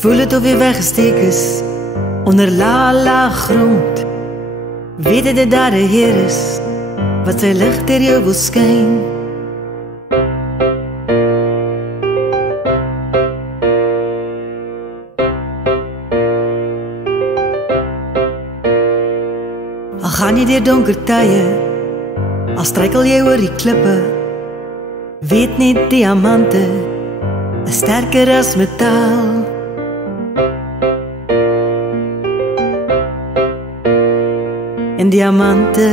Voel het of jy weggesteek is onder laag grond. Weet jy dat daar 'n Heer is wat sy lig deur jou wil skyn. Al gaan jy deur donker tye, al struikel jy oor die klippe, weet net diamante is sterker as metaal. En diamante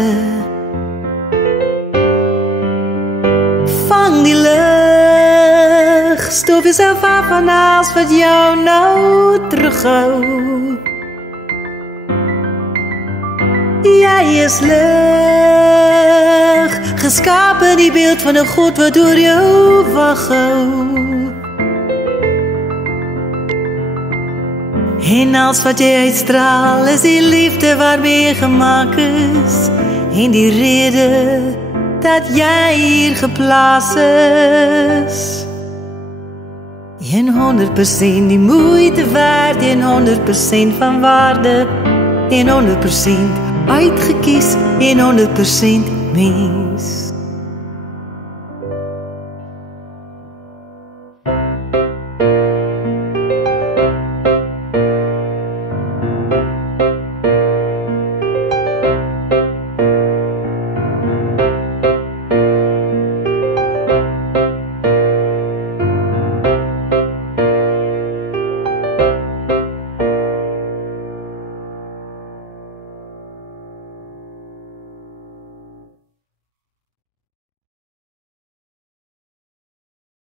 vang die lig, stof jouself af van alles wat jou nou terughou. Jy is lig, geskaap in die beeld van 'n God wat oor jou wag hou. En als wat jy uitstraal is die liefde waarmee jy gemaak is, en die rede dat jy hier geplaas is. 100% die moeite werd, 100% van waarde, 100% uitgekies, 100% mens.